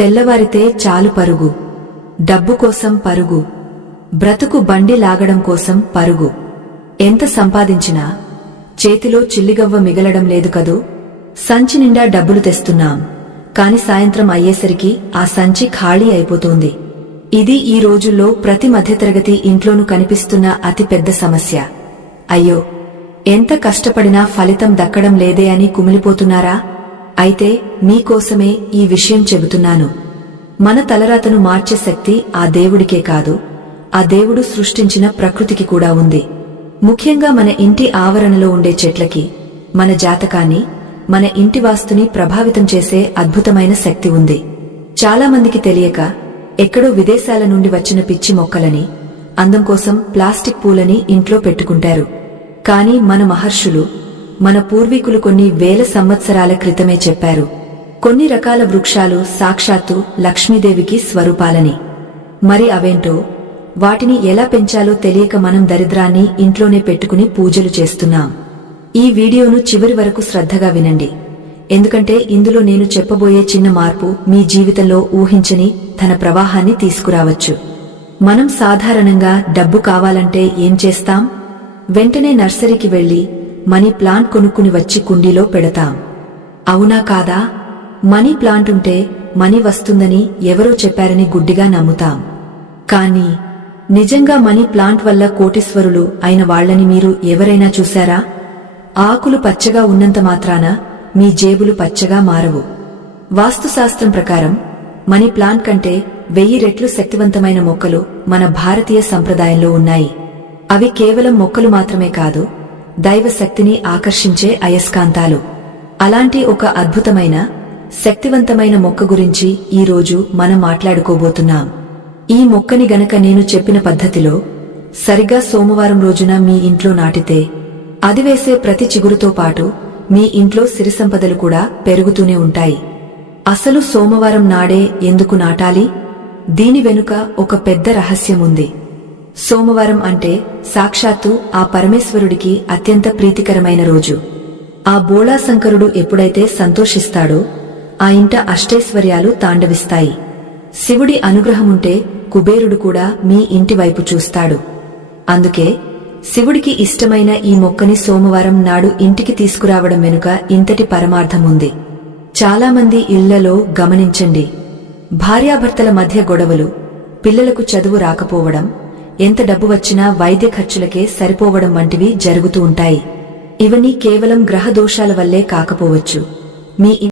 తెల్లవారితే చాలు పరుగు, డబ్బు కోసం పరుగు, బ్రతుకు బండి లాగడం కోసం పరుగు. ఎంత సంపాదించినా చేతిలో చిల్లిగవ్వ మిగలడం లేదు కదూ. సంచి నిండా డబ్బులు తెస్తున్నాం, కాని సాయంత్రం అయ్యేసరికి ఆ సంచి ఖాళీ అయిపోతోంది. ఇది ఈ రోజుల్లో ప్రతి మధ్యతరగతి ఇంట్లోనూ కనిపిస్తున్న అతి పెద్ద సమస్య. అయ్యో, ఎంత కష్టపడినా ఫలితం దక్కడం లేదే అని కుమిలిపోతున్నారా? అయితే మీకోసమే ఈ విషయం చెబుతున్నాను. మన తలరాతను మార్చే శక్తి ఆ దేవుడికే కాదు, ఆ దేవుడు సృష్టించిన ప్రకృతికి కూడా ఉంది. ముఖ్యంగా మన ఇంటి ఆవరణలో ఉండే చెట్లకి, మన జాతకాన్ని, మన ఇంటి వాస్తుని ప్రభావితం చేసే అద్భుతమైన శక్తి ఉంది. చాలామందికి తెలియక ఎక్కడో విదేశాల నుండి వచ్చిన పిచ్చి మొక్కలని, అందం కోసం ప్లాస్టిక్ పూలని ఇంట్లో పెట్టుకుంటారు. కాని మన మహర్షులు, మన పూర్వీకులు కొన్ని వేల సంవత్సరాల క్రితమే చెప్పారు, కొన్ని రకాల వృక్షాలు సాక్షాత్తు లక్ష్మీదేవికి స్వరూపాలని. మరి అవేంటో, వాటిని ఎలా పెంచాలో తెలియక మనం దరిద్రాన్ని ఇంట్లోనే పెట్టుకుని పూజలు చేస్తున్నాం. ఈ వీడియోను చివరి వరకు శ్రద్ధగా వినండి, ఎందుకంటే ఇందులో నేను చెప్పబోయే చిన్న మార్పు మీ జీవితంలో ఊహించని ధన ప్రవాహాన్ని తీసుకురావచ్చు. మనం సాధారణంగా డబ్బు కావాలంటే ఏం చేస్తాం? వెంటనే నర్సరీకి వెళ్లి మనీ ప్లాంట్ కొనుక్కుని వచ్చి కుండీలో పెడతాం. అవునా కాదా? మనీ ప్లాంట్ ఉంటే మనీ వస్తుందని ఎవరో చెప్పారని గుడ్డిగా నమ్ముతాం. కానీ నిజంగా మనీ ప్లాంట్ వల్ల కోటీశ్వరులు అయిన వాళ్లని మీరు ఎవరైనా చూశారా? ఆకులు పచ్చగా ఉన్నంత మాత్రాన మీ జేబులు పచ్చగా మారవు. వాస్తుశాస్త్రం ప్రకారం మనీ ప్లాంట్ కంటే 1000 రెట్లు శక్తివంతమైన మొక్కలు మన భారతీయ సంప్రదాయంలో ఉన్నాయి. అవి కేవలం మొక్కలు మాత్రమే కాదు, దైవ శక్తిని ఆకర్షించే అయస్కాంతాలు. అలాంటి ఒక అద్భుతమైన, శక్తివంతమైన మొక్క గురించి ఈ రోజు మనం మాట్లాడుకోబోతున్నాం. ఈ మొక్కని గనక నేను చెప్పిన పద్ధతిలో సరిగా సోమవారం రోజున మీ ఇంట్లో నాటితే, అది వేసే ప్రతి చిగురుతో పాటు మీ ఇంట్లో సిరి సంపదలు కూడా పెరుగుతూనే ఉంటాయి. అసలు సోమవారం నాడే ఎందుకు నాటాలి? దీని వెనుక ఒక పెద్ద రహస్యం ఉంది. సోమవారం అంటే సాక్షాత్తు ఆ పరమేశ్వరుడికి అత్యంత ప్రీతికరమైన రోజు. ఆ బోళాశంకరుడు ఎప్పుడైతే సంతోషిస్తాడో ఆ ఇంట అష్టైశ్వర్యాలు తాండవిస్తాయి. శివుడి అనుగ్రహముంటే కుబేరుడు కూడా మీ ఇంటి వైపు చూస్తాడు. అందుకే శివుడికి ఇష్టమైన ఈ మొక్కని సోమవారం నాడు ఇంటికి తీసుకురావడం వెనుక ఇంతటి పరమార్థముంది. చాలామంది ఇళ్లలో గమనించండి, భార్యాభర్తల మధ్య గొడవలు, పిల్లలకు చదువు రాకపోవడం, ఎంత డబ్బు వచ్చినా వైద్య ఖర్చులకే సరిపోవడం వంటివి జరుగుతూ ఉంటాయి. ఇవన్నీ కేవలం గ్రహ దోషాల వల్లే కాకపోవచ్చు. మీ